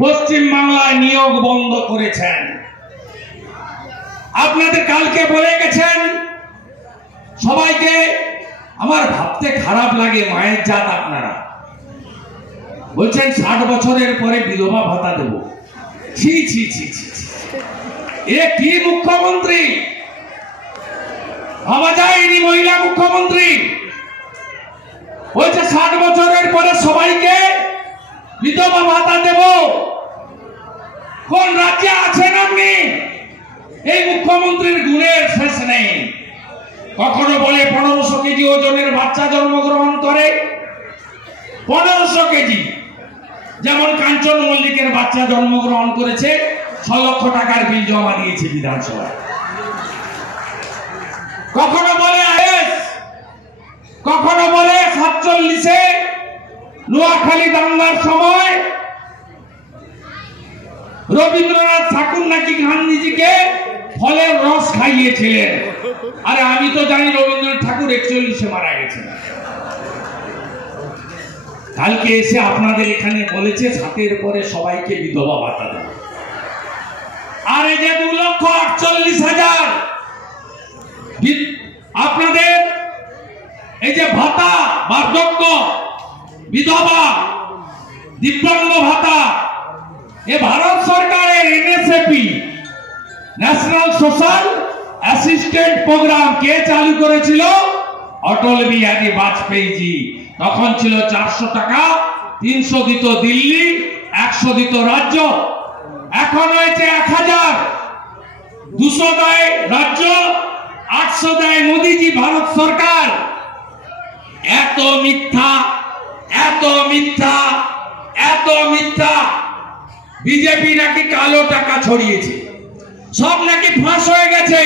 পশ্চিম বাংলায় নিয়োগ বন্ধ করেছেন। আপনাদের কালকে বলে গেছেন সবাইকে। আমার ভাবতে খারাপ লাগে, মায়ের জাত আপনারা। বলছেন 60 বছরের পরে বিধবা ভাতা দেব। ছি ছি ছি ছি, এ কি মুখ্যমন্ত্রী? ভাবা যায় ইনি মহিলা মুখ্যমন্ত্রী। বলছে 60 বছরের পরে সবাইকে বিধবা ভাতা দেব। কোন রাজ্যে আছেন আপনি? এই মুখ্যমন্ত্রীর গুণের শেষ নেই। কখনো বলে 1500 কেজি ওজনের বাচ্চা জন্মগ্রহণ করে, 1500 কেজি। যেমন কাঞ্চন মল্লিকের বাচ্চা জন্মগ্রহণ করেছে, 6 লক্ষ টাকার বিল জমা দিয়েছে বিধানসভায়। কখনো বলে আইএস, কখনো বলে 47-এ নোয়াখালী দাঙ্গার সময় রবীন্দ্রনাথ ঠাকুর নাকি গান্ধীজিকে ফলের রস খাইয়েছিলেন। আরে আমি তো জানি রবীন্দ্রনাথ ঠাকুর 41-এ মারা গেছেন। কালকে এসে আপনাদের এখানে বলেছে 7-এর পরে সবাইকে বিধবা ভাতা দেব। আর এই যে 2,48,000 আপনাদের এই যে ভাতা, বার্ধক্য, বিধবা, দিব্যাঙ্গ ভাতা, এ ভারত সরকারের NSAP, national social assistant program কে চালু করেছিল? অটল বিহারী বাজপেয়ী জি। তখন ছিল 400 টাকা, 300 দিত দিল্লি, 100 দিত রাজ্য। এখন হয়েছে 1000, 200 দেয় রাজ্য, 800 দেয় মোদিজি ভারত সরকার। এত মিথ্যা, এত মিথ্যা, এত মিথ্যা। বিজেপি নাকি কালো টাকা ছড়িয়েছে, সব নাকি ফাঁস হয়ে গেছে।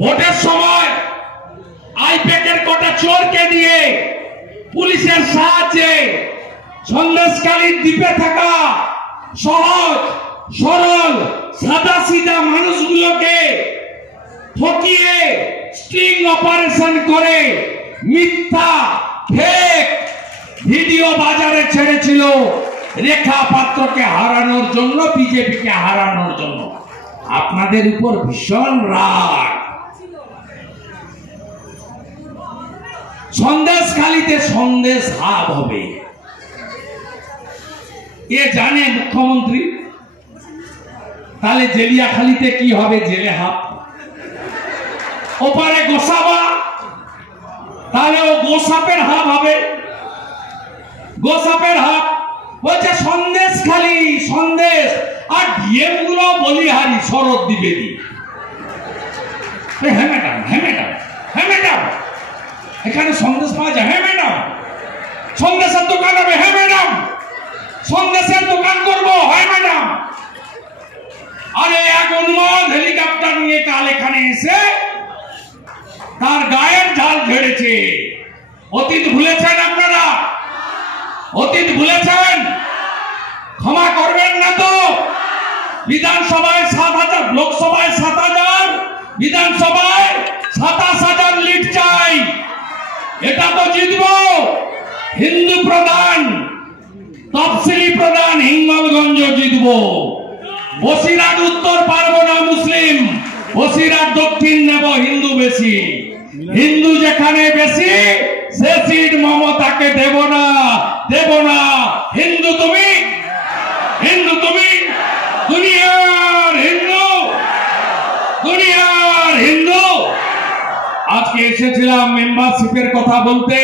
ভোটের সময় আইপ্যাকের কটা চোরকে দিয়ে পুলিশের সাহায্যে সন্দেশখালীর দ্বীপে থাকা সহজ সরল সাদা সিধা মানুষগুলোকে ঠকিয়ে স্ট্রিং অপারেশন করে মিথ্যা ফেক ভিডিও বাজারে ছেড়েছিল রেখা পাত্রকে হারানোর জন্য, বিজেপিকে হারানোর জন্য। আপনাদের উপর ভীষণ রাগ। সন্দেশখালীতে সন্দেশ হাব হবে এ জানে মুখ্যমন্ত্রী। তাহলে জেলিয়াখালীতে কি হবে? জেলে হাব। ওপারে গোসাবা, তাহলে ও গোসাপের হাব হবে, গোসাপের হাব। বলছে সন্দেশখালী, সন্দেশ। আর ডিএম গুলো বলিহারি, শরৎ দ্বিবেদী। হ্যাঁ ম্যাডাম, হ্যাঁ ম্যাডাম, হ্যাঁ ম্যাডাম, এখানে সন্দেশ পাওয়া যায়। হ্যাঁ ম্যাডাম, সন্দেশের দোকান হবে। হ্যাঁ ম্যাডাম, সন্দেশের দোকান করবো। হ্যাঁ ম্যাডাম। আরে এক উন্মাদ হেলিকপ্টার নিয়ে কাল এখানে এসে তার গায়ের ঝাল ঝেড়েছে। অতীত ভুলেছেন আপনারা? অতীত ভুলেছেন? ক্ষমা করবেন না তো? বিধানসভায় 7,000, লোকসভায় 7,000, বিধানসভায় 27,000 লিড চাই। এটা তো জিতবো। হিন্দু প্রধান, তফসিলি প্রধান হিঙ্গলগঞ্জ জিতবো। বসিরহাট উত্তর পারবো না মুসলিম, বসিরহাট দক্ষিণ নেব হিন্দু বেশি। হিন্দু যেখানে বেশি সে সিট মমতাকে দেব না, দেব না। হিন্দু তুমি, হিন্দু তুমি, দুনিয়ার হিন্দু, দুনিয়ার হিন্দু। আজকে এসেছিলাম মেম্বারশিপের কথা বলতে।